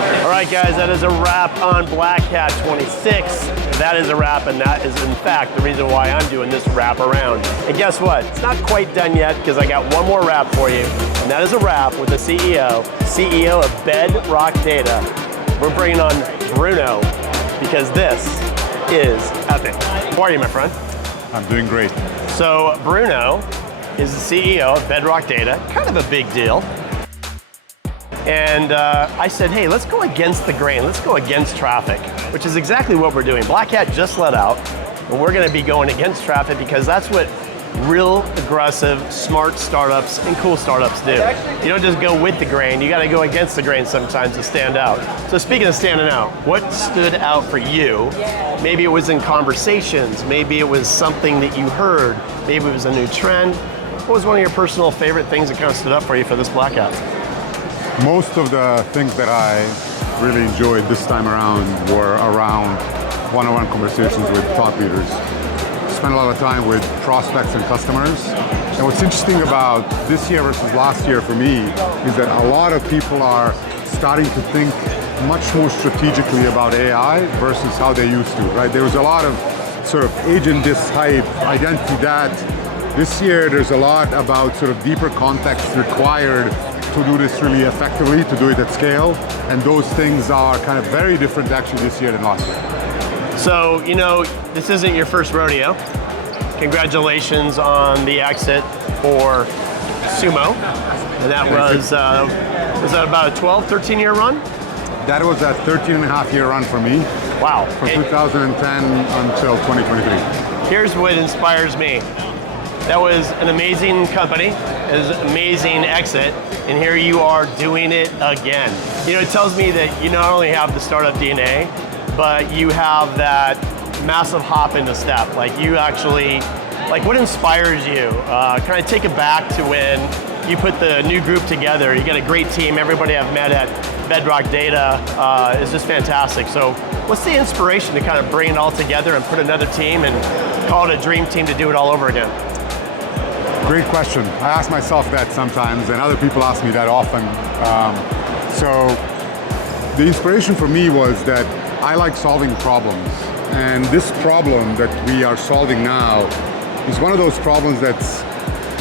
All right, guys, that is a wrap on Black Hat 26. That is a wrap, and that is, in fact, the reason why I'm doing this wrap around. And guess what? It's not quite done yet, because I got one more wrap for you, and that is a wrap with the CEO of Bedrock Data. We're bringing on Bruno, because this is epic. How are you, my friend? I'm doing great. So Bruno is the CEO of Bedrock Data, kind of a big deal. And I said, hey, let's go against the grain. Let's go against traffic, which is exactly what we're doing. Black Hat just let out, and we're going to be going against traffic because that's what real aggressive, smart startups and cool startups do. You don't just go with the grain, you got to go against the grain sometimes to stand out. So speaking of standing out, what stood out for you? Maybe it was in conversations, maybe it was something that you heard, maybe it was a new trend. What was one of your personal favorite things that kind of stood up for you for this Black Hat? Most of the things that I really enjoyed this time around were around one-on-one conversations with thought leaders. Spent a lot of time with prospects and customers. And what's interesting about this year versus last year for me is that a lot of people are starting to think much more strategically about AI versus how they used to, right? There was a lot of sort of agent this hype, identity that. This year there's a lot about sort of deeper context required to do this really effectively, to do it at scale. And those things are kind of very different actually this year than last year. So, you know, this isn't your first rodeo. Congratulations on the exit for Sumo. And that was that about a 12, 13-year run? That was a 13-and-a-half-year run for me. Wow. From 2010 until 2023. Here's what inspires me. That was an amazing company, it was an amazing exit, and here you are doing it again. You know, it tells me that you not only have the startup DNA, but you have that massive hop into step. Like you actually, like what inspires you? Can I take it back to when you put the new group together? You got a great team, everybody I've met at Bedrock Data is just fantastic. So what's the inspiration to kind of bring it all together and put another team and call it a dream team to do it all over again? Great question. I ask myself that sometimes, and other people ask me that often. So the inspiration for me was that I like solving problems. And this problem that we are solving now is one of those problems that's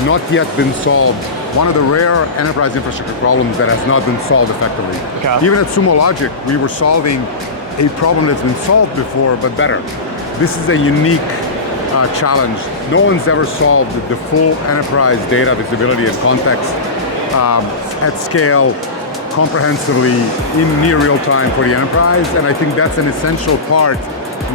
not yet been solved. One of the rare enterprise infrastructure problems that has not been solved effectively. Okay. Even at Sumo Logic, we were solving a problem that's been solved before, but better. This is a unique challenge. No one's ever solved the full enterprise data visibility and context at scale, comprehensively, in near real time for the enterprise, and I think that's an essential part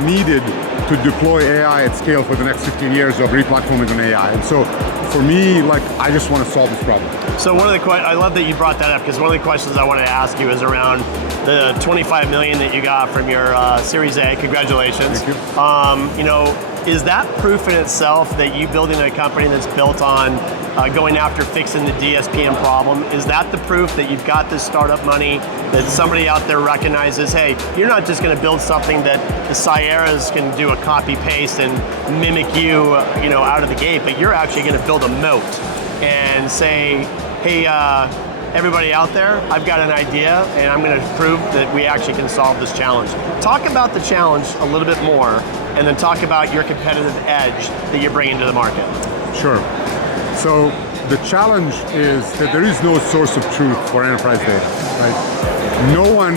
needed to deploy AI at scale for the next 15 years of replatforming on AI. And so for me, like, I just want to solve this problem. So one of the I love that you brought that up, because one of the questions I wanted to ask you is around the 25 million that you got from your Series A. Congratulations. Thank you. You know, is that proof in itself that you building a company that's built on going after fixing the DSPM problem? Is that the proof that you've got this startup money, that somebody out there recognizes, hey, you're not just going to build something that the Sierras can do a copy paste and mimic you, you know, out of the gate, but you're actually going to build a moat and say, hey, everybody out there, I've got an idea and I'm going to prove that we actually can solve this challenge. Talk about the challenge a little bit more, and then talk about your competitive edge that you're bringing to the market. Sure. So the challenge is that there is no source of truth for enterprise data, right? No one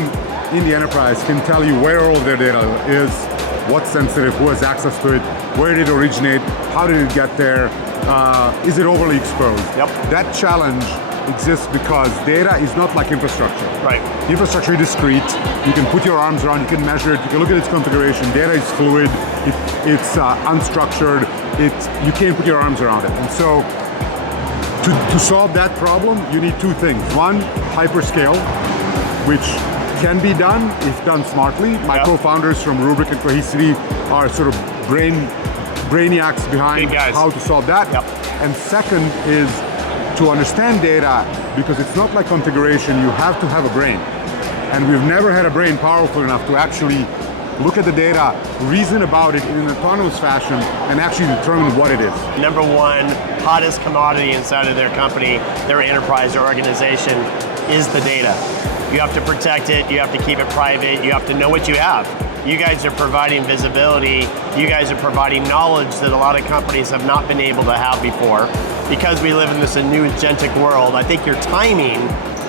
in the enterprise can tell you where all their data is, what's sensitive, who has access to it, where did it originate, how did it get there, is it overly exposed? Yep. That challenge exists because data is not like infrastructure. Right. Infrastructure is discrete. You can put your arms around, you can measure it, you can look at its configuration. Data is fluid, it's unstructured, you can't put your arms around it. And so to solve that problem, you need two things. One, hyperscale, which can be done if done smartly. My co-founders from Rubrik and Cohesity are sort of brainiacs behind how to solve that. Yep. And second is to understand data, because it's not like configuration, you have to have a brain. And we've never had a brain powerful enough to actually look at the data, reason about it in an autonomous fashion, and actually determine what it is. Number one, hottest commodity inside of their company, their enterprise or organization. is the data. You have to protect it, you have to keep it private, you have to know what you have. You guys are providing visibility, you guys are providing knowledge that a lot of companies have not been able to have before. Because we live in this new agentic world, I think your timing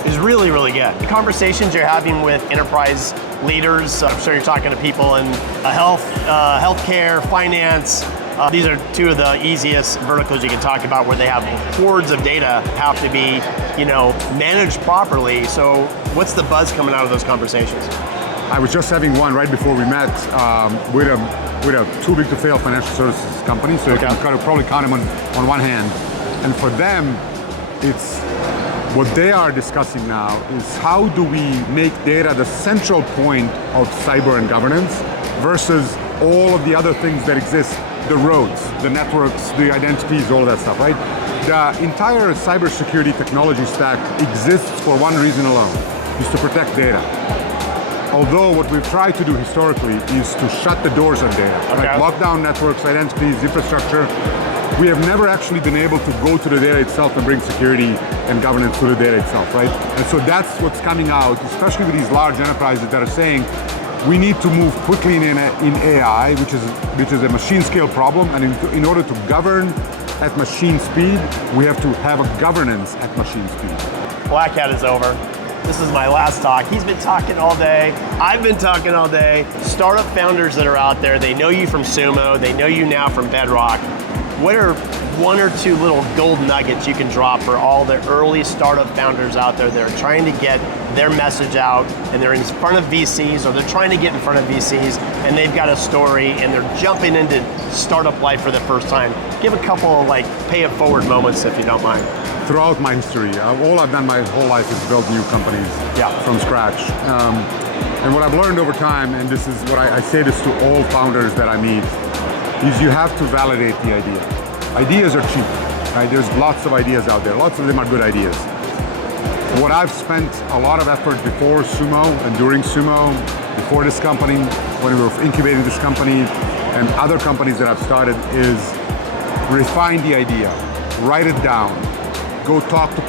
is really, really good. The conversations you're having with enterprise leaders, I'm sure you're talking to people in healthcare, finance. These are two of the easiest verticals you can talk about where they have hordes of data have to be, managed properly. So what's the buzz coming out of those conversations? I was just having one right before we met with a too big to fail financial services company. So you can probably count them on one hand. And for them, it's what they are discussing now is how do we make data the central point of cyber and governance versus all of the other things that exist, the roads, the networks, the identities, all that stuff, right? The entire cybersecurity technology stack exists for one reason alone, is to protect data. Although what we've tried to do historically is to shut the doors on data, like lock down networks, identities, infrastructure. We have never actually been able to go to the data itself and bring security and governance to the data itself, right? And so that's what's coming out, especially with these large enterprises that are saying, we need to move quickly in AI, which is a machine scale problem, and in order to govern at machine speed, we have to have a governance at machine speed. Black Hat is over. This is my last talk. He's been talking all day. I've been talking all day. Startup founders that are out there, they know you from Sumo, they know you now from Bedrock. What are one or two little gold nuggets you can drop for all the early startup founders out there that are trying to get their message out and they're in front of VCs or they're trying to get in front of VCs and they've got a story and they're jumping into startup life for the first time? Give a couple of pay it forward moments if you don't mind. Throughout my history, all I've done my whole life is build new companies from scratch. And what I've learned over time, and this is what I say this to all founders that I meet, is you have to validate the idea. Ideas are cheap, right? There's lots of ideas out there. Lots of them are good ideas. What I've spent a lot of effort before Sumo and during Sumo, before this company, when we were incubating this company, and other companies that I've started is refine the idea, write it down, go talk to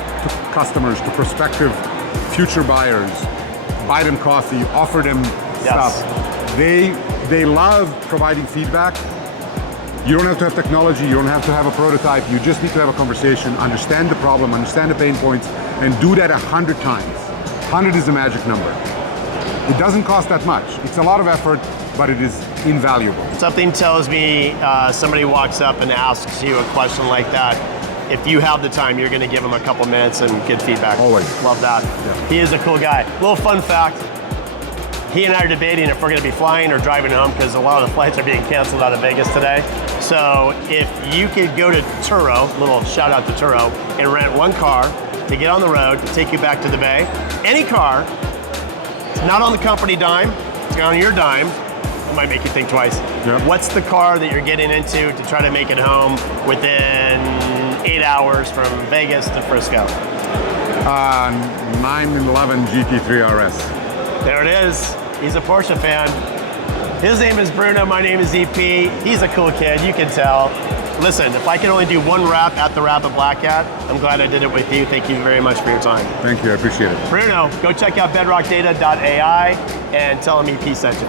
customers, to prospective future buyers, buy them coffee, offer them stuff. They love providing feedback. You don't have to have technology, you don't have to have a prototype, you just need to have a conversation, understand the problem, understand the pain points, and do that 100 times. 100 is the magic number. It doesn't cost that much. It's a lot of effort, but it is invaluable. Something tells me somebody walks up and asks you a question like that. If you have the time, you're going to give them a couple minutes and get feedback. Always. Love that. Yeah. He is a cool guy. Little fun fact. He and I are debating if we're going to be flying or driving home because a lot of the flights are being canceled out of Vegas today. So if you could go to Turo, little shout out to Turo, and rent one car to get on the road to take you back to the Bay, any car, it's not on the company dime, it's on your dime, it might make you think twice. Yep. What's the car that you're getting into to try to make it home within 8 hours from Vegas to Frisco? 911 GT3 RS. There it is. He's a Porsche fan. His name is Bruno, my name is EP. He's a cool kid, you can tell. Listen, if I can only do one rap at the Rap of Black Hat, I'm glad I did it with you. Thank you very much for your time. Thank you, I appreciate it. Bruno, go check out bedrockdata.ai and tell him EP sent you.